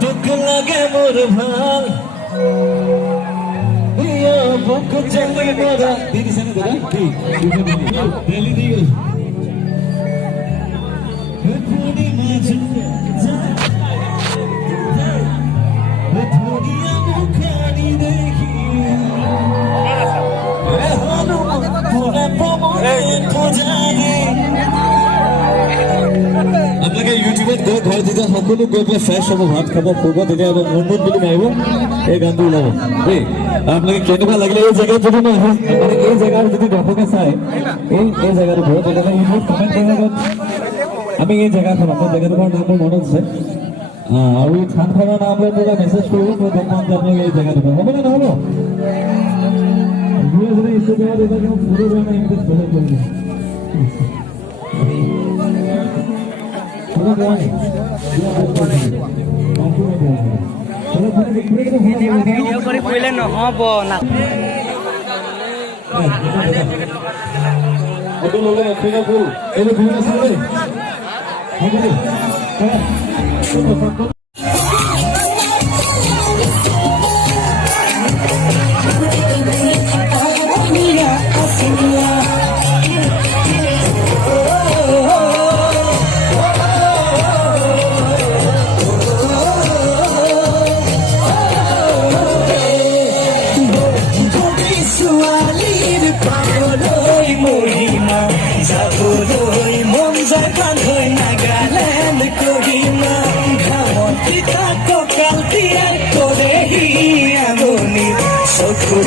দুঃখ লাগে মোর ভাল বুক চলে মোরা দিদি সেন করে দিল্লি দিয়ে थोड़ी माजू थोड़ी मुखानी देखी थोड़ा আপোনালোকে ইউটিউবত গৈ ঘৰ যেতিয়া সকলো গৈ পেলাই ফ্ৰেছ হ'ব ভাত খাব খুব তেতিয়া অলপ মনমোন বুলি মাৰিব এই গানটো ওলাব দেই আপোনালোকে কেনেকুৱা লাগিলে এই জেগাত যদি মই আহোঁ মানে এই জেগাৰ যদি দৰ্শকে চাই এই জেগাটো ঘৰত তেতিয়াহ'লে ইউটিউবত কমেণ্ট কৰিব আমি এই জেগাখন আপোনাৰ জেগাডোখৰ নাম মোৰ মনত আছে আৰু এই থানখনৰ নাম লৈ পেলাই মেছেজ কৰিব মই গম পাম যে আপোনালোকে এই জেগাডোখৰ হ'বনে নহ'ব যদি ইনষ্টাগ্ৰামত এইবাৰ ফটো লোৱা নাই ইনভেষ্ট ফলো কৰিব ভিডিও কৰি কৰিলে নহ'ব না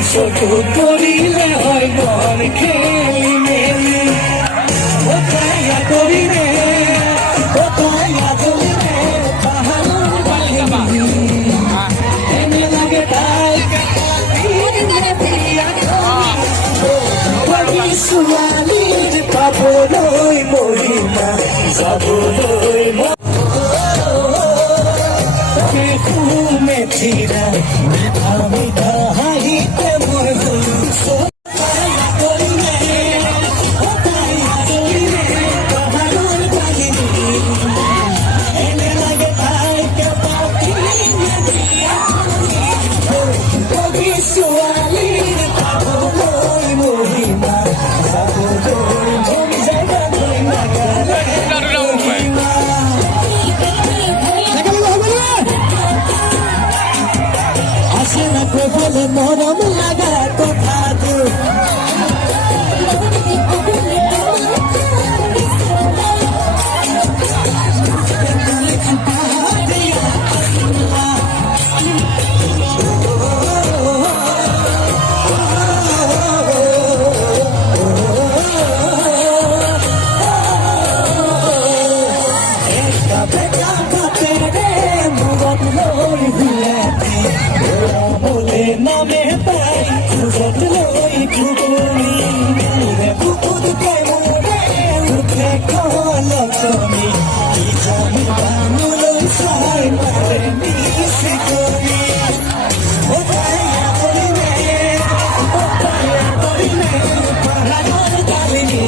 চকু পৰিলে হয় মন খেলি মেলি কৰিলে এনে লাগে ছোৱালীৰ পাবলৈ মহিমা যাবলৈ মেথিৰা মিঠা মিঠা হাঁহিতে মই ছোৱালীৰ পাবলৈ মহিমা মৰম লাগা কথাটো নামে পাই খুজত লৈ খুকুনি বুকুত কেমনে উঠে কলকনি কি জানি বামলৈ চাই মাৰে নিচি কৰি পাহাৰৰ ডালিনী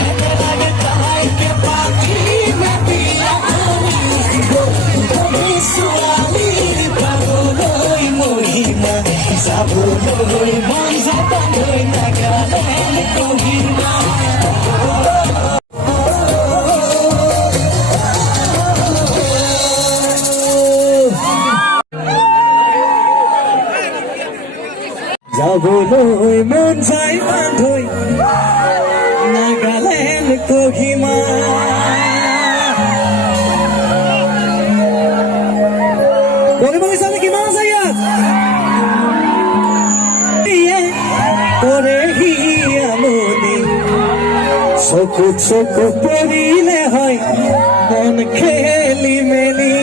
একেলগে তাইকে পাখি মাতি ছোৱালীৰ পাবলৈ মহিমা যাবলৈ মন যাবলৈ নাগালেণ্ড কহিমা যাবলৈ মন যায় বান্ধৈ নাগালেণ্ড কহিমা কিমান আছে ইয়াত চকুত চকু পৰিলে হয় মন খেলি মেলি